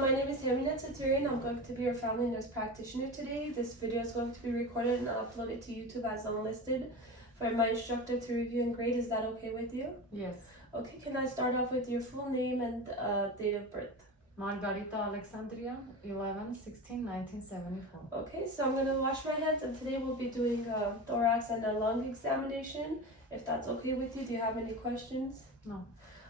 My name is Hermine Tsaturyan. I'm going to be your family nurse practitioner today. This video is going to be recorded and uploaded to YouTube as unlisted for my instructor to review and grade. Is that okay with you? Yes. Okay, can I start off with your full name and date of birth? Margarita Alexandria, 11/16/1974. Okay, so I'm going to wash my hands, and today we'll be doing a thorax and a lung examination. If that's okay with you, do you have any questions? No.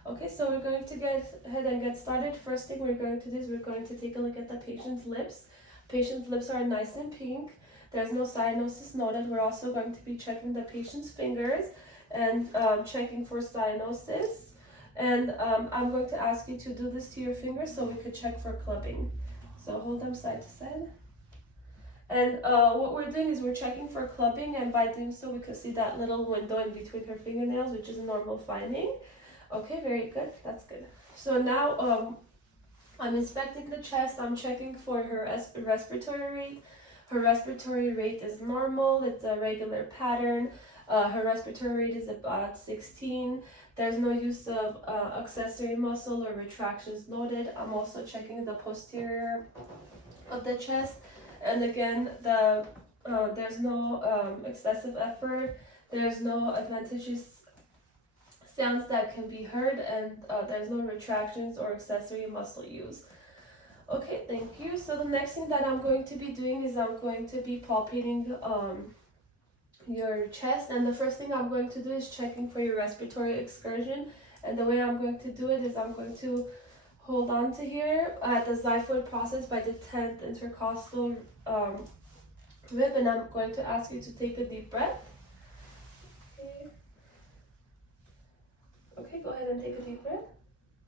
Okay, so we're going to get ahead and get started. First thing we're going to do is we're going to take a look at the patient's lips. Patient's lips are nice and pink. There's no cyanosis noted. We're also going to be checking the patient's fingers and checking for cyanosis. And I'm going to ask you to do this to your fingers so we could check for clubbing. So hold them side to side. And what we're doing is we're checking for clubbing, and by doing so we could see that little window in between her fingernails, which is a normal finding. Okay, very good. That's good. So now I'm inspecting the chest. I'm checking for her respiratory rate. Her respiratory rate is normal. It's a regular pattern. Her respiratory rate is about 16. There's no use of accessory muscle or retractions noted. I'm also checking the posterior of the chest. And again, there's no excessive effort. There's no adventitious sounds that can be heard, and there's no retractions or accessory muscle use. Okay, thank you. So the next thing that I'm going to be doing is I'm going to be palpating your chest, and the first thing I'm going to do is checking for your respiratory excursion. And the way I'm going to do it is I'm going to hold on to here at the xiphoid process by the 10th intercostal rib, and I'm going to ask you to take a deep breath. Okay, go ahead and take a deep breath.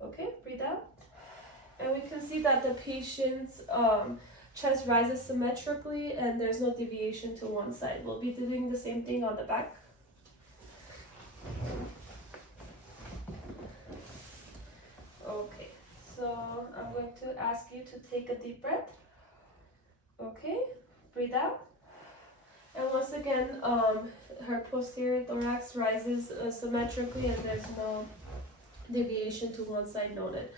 Okay, breathe out. And we can see that the patient's chest rises symmetrically and there's no deviation to one side. We'll be doing the same thing on the back. Okay, so I'm going to ask you to take a deep breath. Okay, breathe out. And once again, her posterior thorax rises symmetrically and there's no deviation to one side noted.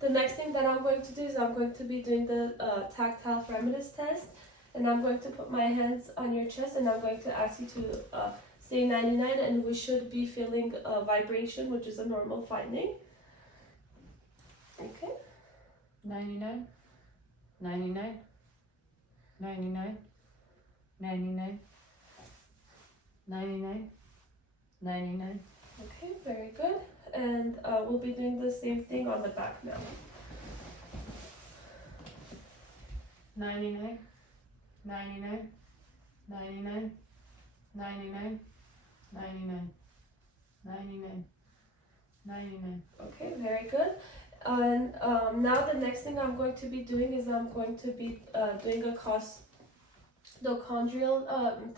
The next thing that I'm going to do is I'm going to be doing the tactile firmness test, and I'm going to put my hands on your chest and I'm going to ask you to say 99, and we should be feeling a vibration, which is a normal finding. Okay. 99, 99, 99, 99, 99, 99. Okay, very good. And we'll be doing the same thing on the back now. 99, 99, 99, 99, 99, 99, 99. Okay, very good. And now the next thing I'm going to be doing is I'm going to be doing a costochondrial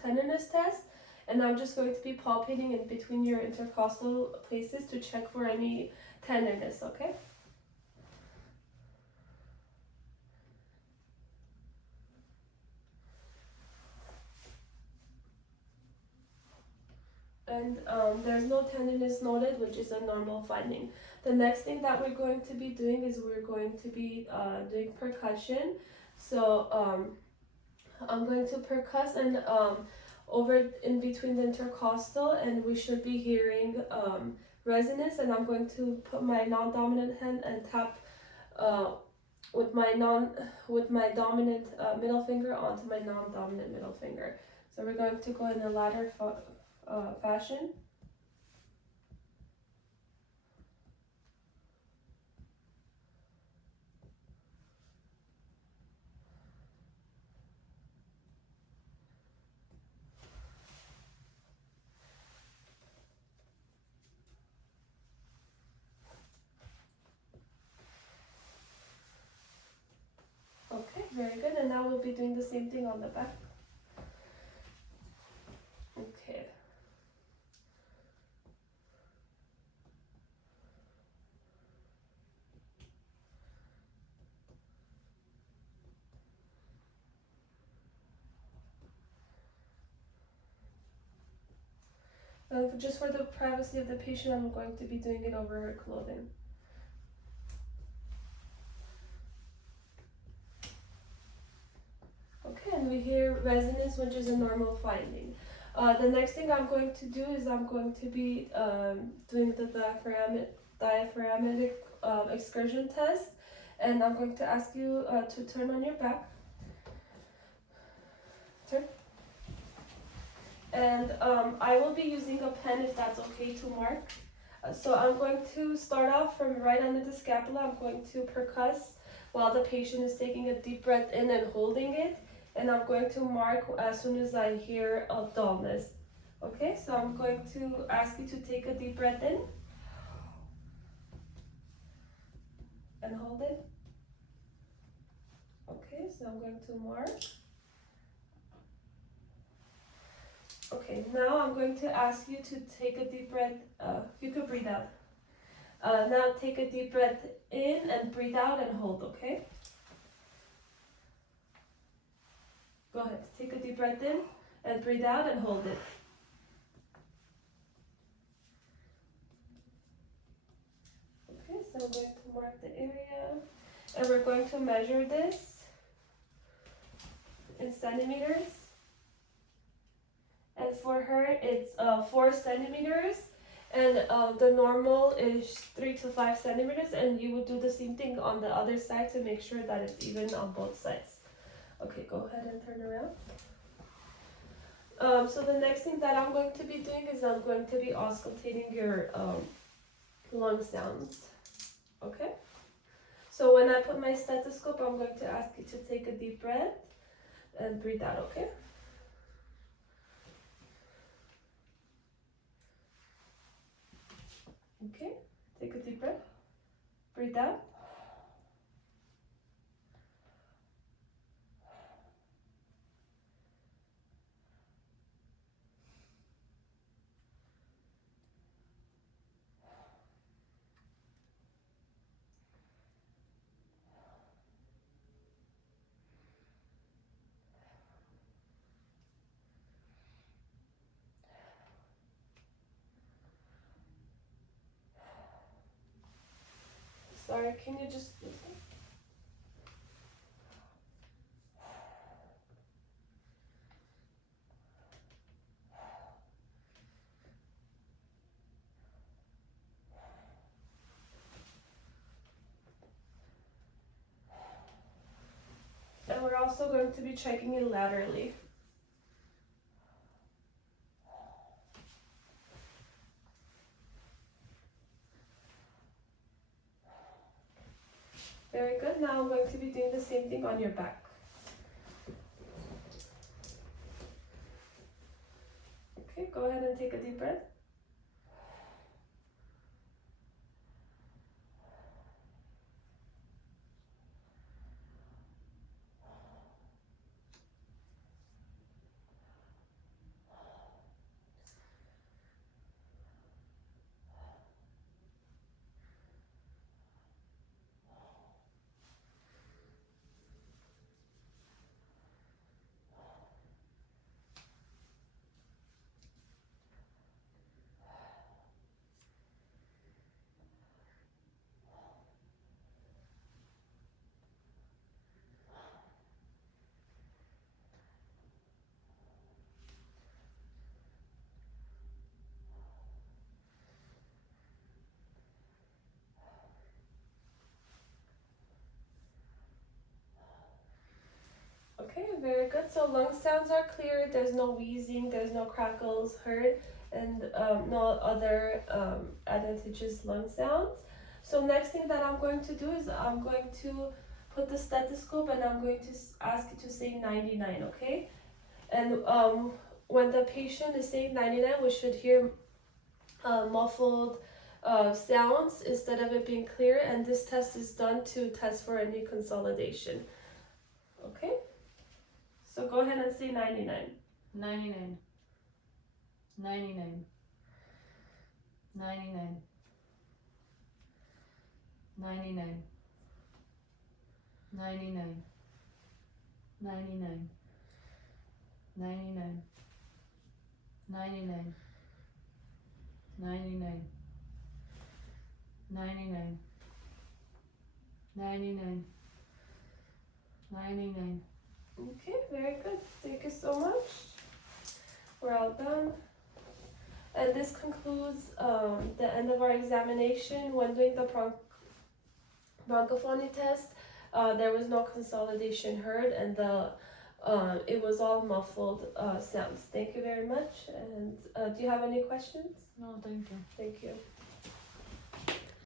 tenderness test. And I'm just going to be palpating in between your intercostal places to check for any tenderness, okay? And there's no tenderness noted, which is a normal finding. The next thing that we're going to be doing is we're going to be doing percussion. So I'm going to percuss and over in between the intercostal, and we should be hearing resonance. And I'm going to put my non-dominant hand and tap with my dominant middle finger onto my non-dominant middle finger. So we're going to go in a ladder fashion. Okay, very good. And now we'll be doing the same thing on the back. Okay. Just for the privacy of the patient, I'm going to be doing it over her clothing. and we hear resonance, which is a normal finding. The next thing I'm going to do is I'm going to be doing the diaphragmatic excursion test, and I'm going to ask you to turn on your back. Turn. And I will be using a pen if that's okay to mark. So I'm going to start off from right under the scapula. I'm going to percuss while the patient is taking a deep breath in and holding it. And I'm going to mark as soon as I hear a dullness. Okay, so I'm going to ask you to take a deep breath in and hold it. Okay, so I'm going to mark. Okay, now I'm going to ask you to take a deep breath. You could breathe out. Now take a deep breath in and breathe out and hold, okay? Go ahead, take a deep breath in and breathe out and hold it. Okay, so I'm going to mark the area, and we're going to measure this in centimeters. And for her, it's 4 centimeters, and the normal is 3 to 5 centimeters, and you would do the same thing on the other side to make sure that it's even on both sides. Okay, go ahead and turn around. So the next thing that I'm going to be doing is I'm going to be auscultating your lung sounds. Okay? So when I put my stethoscope, I'm going to ask you to take a deep breath and breathe out, okay? Okay, take a deep breath, breathe out. Sorry, can you just listen? And we're also going to be checking it laterally. Very good. Now I'm going to be doing the same thing on your back. Okay, go ahead and take a deep breath. Okay, very good. So lung sounds are clear. There's no wheezing, there's no crackles heard, and no other adventitious lung sounds. So next thing that I'm going to do is I'm going to put the stethoscope and I'm going to ask you to say 99, okay? And when the patient is saying 99, we should hear muffled sounds instead of it being clear, and this test is done to test for any consolidation. Okay? So go ahead and say 99. 99, 99, 99, 99, 99, 99, 99, 99, 99, 99, 99, 99, Okay, very good. Thank you so much. We're all done. And this concludes the end of our examination. When doing the bronchophony test, there was no consolidation heard, and it was all muffled sounds. Thank you very much. And do you have any questions? No, thank you. Thank you.